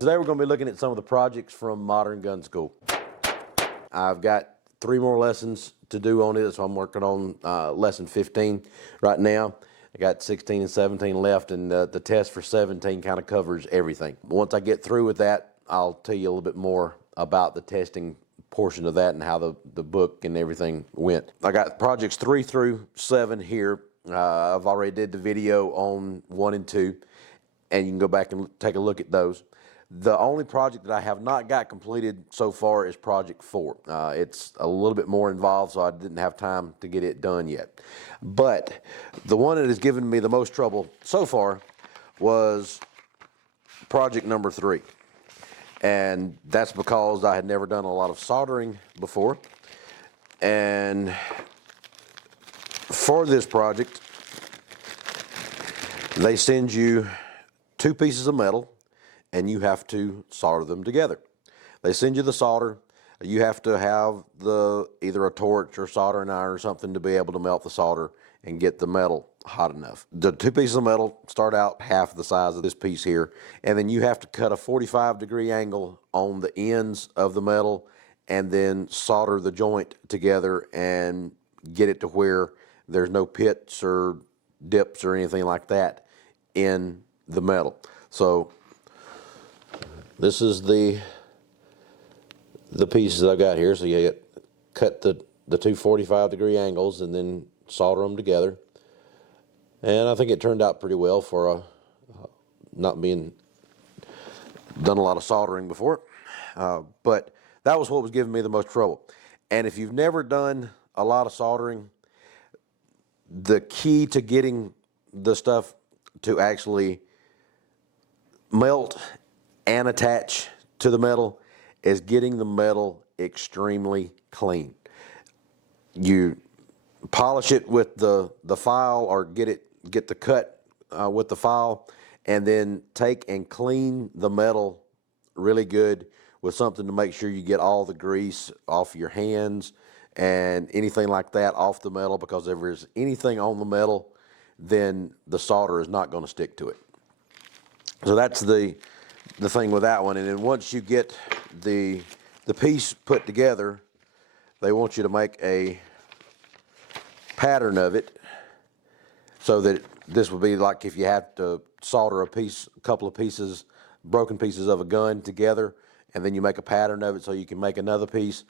Today we're going to be looking at some of the projects from Modern Gun School. I've got 3 more lessons to do on it, so I'm working on lesson 15 right now. I got 16 and 17 left, and the test for 17 kind of covers everything. Once I get through with that, I'll tell you a little bit more about the testing portion of that and how the book and everything went. I got projects 3 through 7 here. I've already did the video on 1 and 2, and you can go back and take a look at those. The only project that I have not got completed so far is project 4. It's a little bit more involved, so I didn't have time to get it done yet. But the one that has given me the most trouble so far was project number 3. And that's because I had never done a lot of soldering before. And for this project, they send you 2 pieces of metal, and you have to solder them together. They send you the solder. You have to have either a torch or soldering iron or something to be able to melt the solder and get the metal hot enough. The 2 pieces of metal start out half the size of this piece here, and then you have to cut a 45-degree angle on the ends of the metal and then solder the joint together and get it to where there's no pits or dips or anything like that in the metal. So this is the pieces I've got here. So you cut the 2 45-degree angles and then solder them together. And I think it turned out pretty well for not being done a lot of soldering before. But that was what was giving me the most trouble. And if you've never done a lot of soldering, the key to getting the stuff to actually melt and attach to the metal is getting the metal extremely clean. You polish it with the file, or get the cut with the file, and then take and clean the metal really good with something to make sure you get all the grease off your hands and anything like that off the metal, because if there's anything on the metal, then the solder is not going to stick to it. So that's the thing with that one. And then once you get the piece put together, they want you to make a pattern of it, so that this would be like if you have to solder a couple of pieces, broken pieces of a gun together, and then you make a pattern of it so you can make another piece.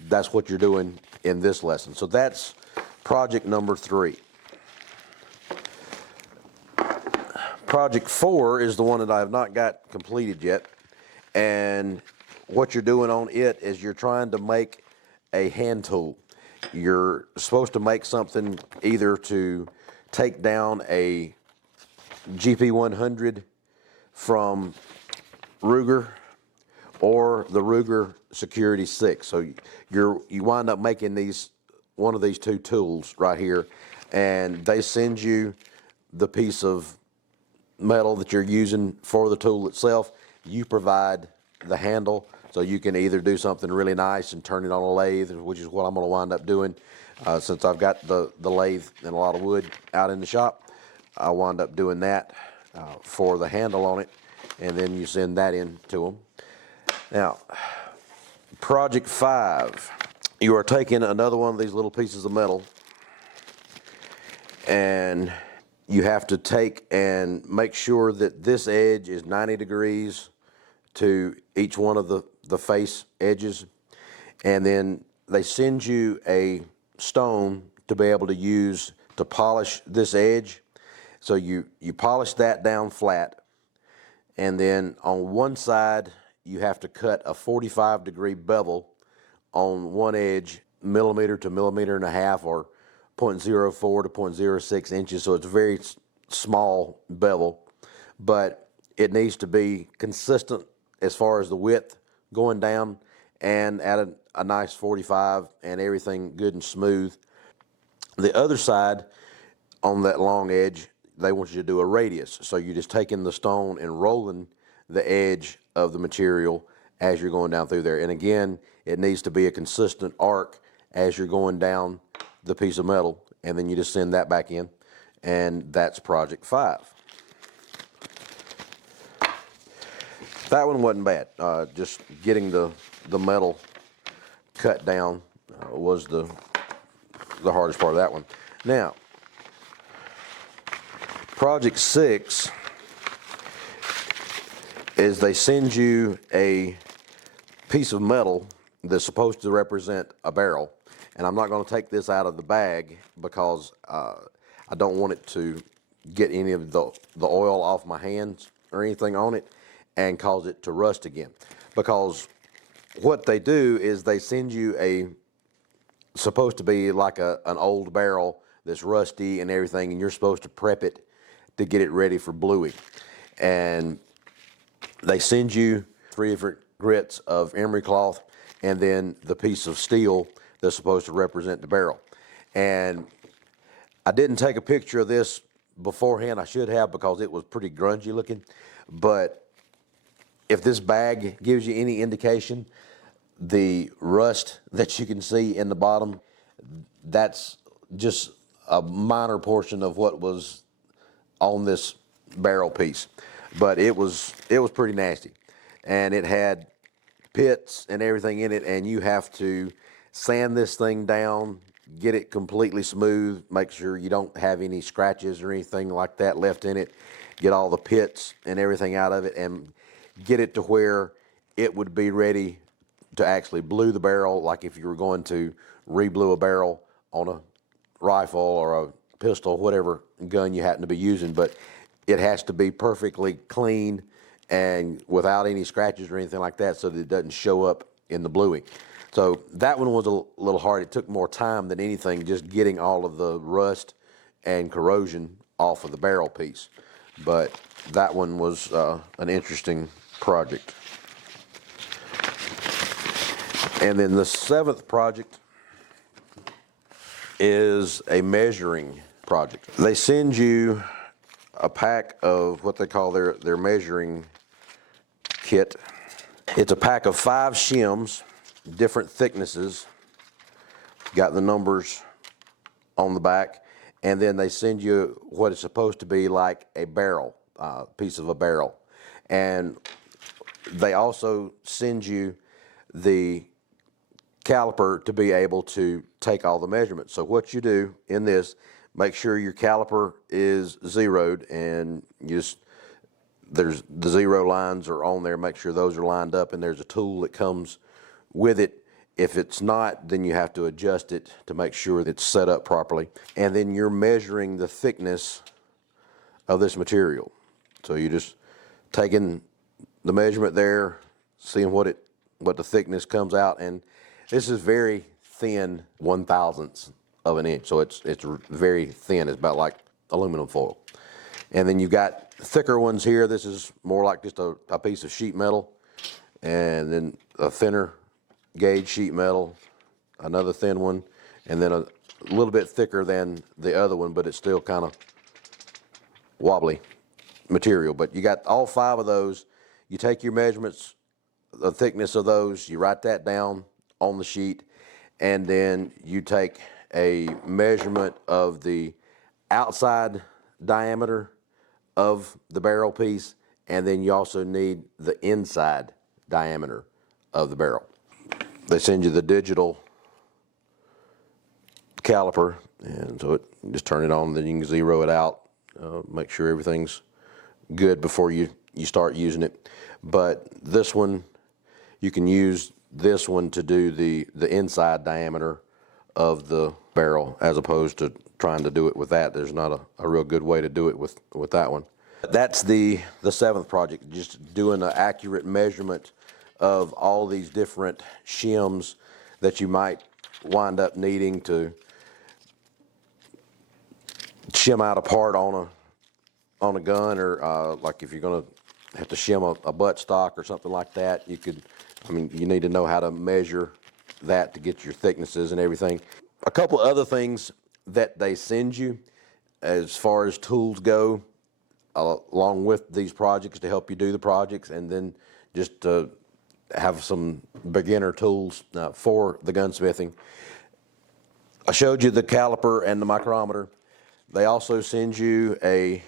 That's what you're doing in this lesson. So that's project number 3. Project 4 is the one that I have not got completed yet, and what you're doing on it is you're trying to make a hand tool. You're supposed to make something either to take down a GP100 from Ruger or the Ruger Security 6. So you wind up making one of these 2 tools right here, and they send you the piece of metal that you're using for the tool itself. You provide the handle, so you can either do something really nice and turn it on a lathe, which is what I'm going to wind up doing. Since I've got the lathe and a lot of wood out in the shop, I wind up doing that for the handle on it, and then you send that in to them. Now, project 5, you are taking another one of these little pieces of metal, and you have to take and make sure that this edge is 90 degrees to each one of the face edges. And then they send you a stone to be able to use to polish this edge. So you polish that down flat, and then on one side you have to cut a 45-degree bevel on one edge, 1 to 1.5 millimeters, or 0.04 to 0.06 inches. So it's a very small bevel, but it needs to be consistent as far as the width going down, and at a nice 45, and everything good and smooth. The other side, on that long edge, they want you to do a radius. So you're just taking the stone and rolling the edge of the material as you're going down through there. And again, it needs to be a consistent arc as you're going down the piece of metal, and then you just send that back in, and that's project 5. That one wasn't bad. Just getting the metal cut down was the hardest part of that one. Now, Project 6 is they send you a piece of metal that's supposed to represent a barrel. And I'm not going to take this out of the bag because I don't want it to get any of the oil off my hands or anything on it and cause it to rust again. Because what they do is they send you supposed to be like an old barrel that's rusty and everything, and you're supposed to prep it to get it ready for bluing. And they send you 3 different grits of emery cloth and then the piece of steel that's supposed to represent the barrel. And I didn't take a picture of this beforehand. I should have, because it was pretty grungy looking. But if this bag gives you any indication, the rust that you can see in the bottom, that's just a minor portion of what was on this barrel piece. But it was pretty nasty. And it had pits and everything in it, and you have to sand this thing down, get it completely smooth, make sure you don't have any scratches or anything like that left in it, get all the pits and everything out of it, and get it to where it would be ready to actually blue the barrel, like if you were going to re-blue a barrel on a rifle or a pistol, whatever gun you happen to be using. But it has to be perfectly clean and without any scratches or anything like that, so that it doesn't show up in the bluing. So that one was a little hard. It took more time than anything, just getting all of the rust and corrosion off of the barrel piece. But that one was an interesting project. And then the 7th project is a measuring project. They send you a pack of what they call their measuring kit. It's a pack of 5 shims, different thicknesses, got the numbers on the back, and then they send you what is supposed to be like a barrel, piece of a barrel. And they also send you the caliper to be able to take all the measurements. So what you do in this, make sure your caliper is zeroed, and there's the 0 lines are on there. Make sure those are lined up, and there's a tool that comes with it. If it's not, then you have to adjust it to make sure that it's set up properly. And then you're measuring the thickness of this material. So you're just taking the measurement there, seeing what the thickness comes out, and this is very thin, 1/1000th of an inch. So it's very thin. It's about like aluminum foil. And then you've got thicker ones here. This is more like just a piece of sheet metal, and then a thinner gauge sheet metal, another thin one, and then a little bit thicker than the other one, but it's still kind of wobbly material. But you got all 5 of those. You take your measurements, the thickness of those, you write that down on the sheet, and then you take a measurement of the outside diameter of the barrel piece, and then you also need the inside diameter of the barrel. They send you the digital caliper, and so you just turn it on, then you can zero it out, make sure everything's good before you start using it. But this one, you can use this one to do the inside diameter of the barrel, as opposed to trying to do it with that. There's not a real good way to do it with that one. That's the 7th project, just doing an accurate measurement of all these different shims that you might wind up needing to shim out a part on a gun, or like if you're going to have to shim a butt stock or something like that, you need to know how to measure that to get your thicknesses and everything. A couple other things that they send you as far as tools go, along with these projects to help you do the projects, and then just to have some beginner tools for the gunsmithing. I showed you the caliper and the micrometer. They also send you a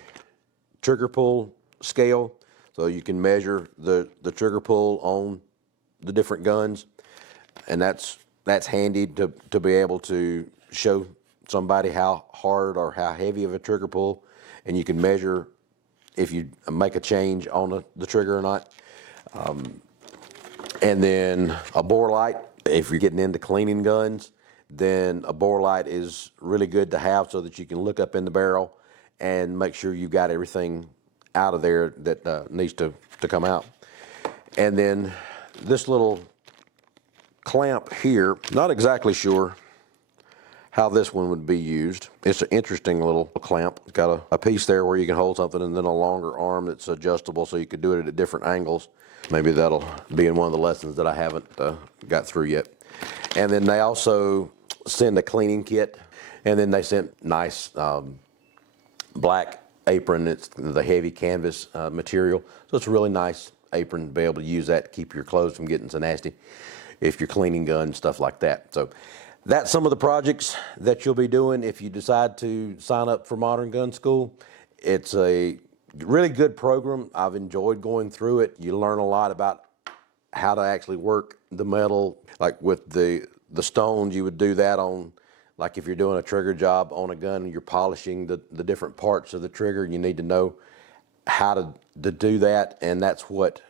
trigger pull scale so you can measure the trigger pull on the different guns, and that's handy to be able to show somebody how hard or how heavy of a trigger pull, and you can measure if you make a change on the trigger or not. And then a bore light. If you're getting into cleaning guns, then a bore light is really good to have so that you can look up in the barrel and make sure you've got everything out of there that needs to come out. And then this little clamp here, not exactly sure how this one would be used. It's an interesting little clamp. It's got a piece there where you can hold something, and then a longer arm that's adjustable so you could do it at different angles. Maybe that'll be in one of the lessons that I haven't got through yet. And then they also send a cleaning kit, and then they sent nice black apron. It's the heavy canvas material, so it's a really nice apron to be able to use that to keep your clothes from getting so nasty if you're cleaning guns, stuff like that. So that's some of the projects that you'll be doing if you decide to sign up for Modern Gun School. It's a really good program. I've enjoyed going through it. You learn a lot about how to actually work the metal. Like with the stones, you would do that on, like if you're doing a trigger job on a gun and you're polishing the different parts of the trigger, you need to know how to do that. And that's what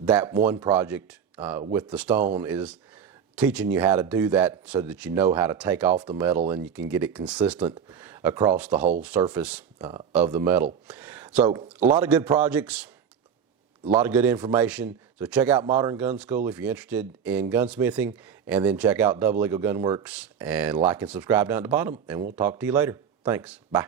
that one project with the stone is teaching you how to do that, so that you know how to take off the metal and you can get it consistent across the whole surface of the metal. So a lot of good projects, a lot of good information. So check out Modern Gun School if you're interested in gunsmithing, and then check out Double Eagle Gun Works, and like and subscribe down at the bottom, and we'll talk to you later. Thanks. Bye.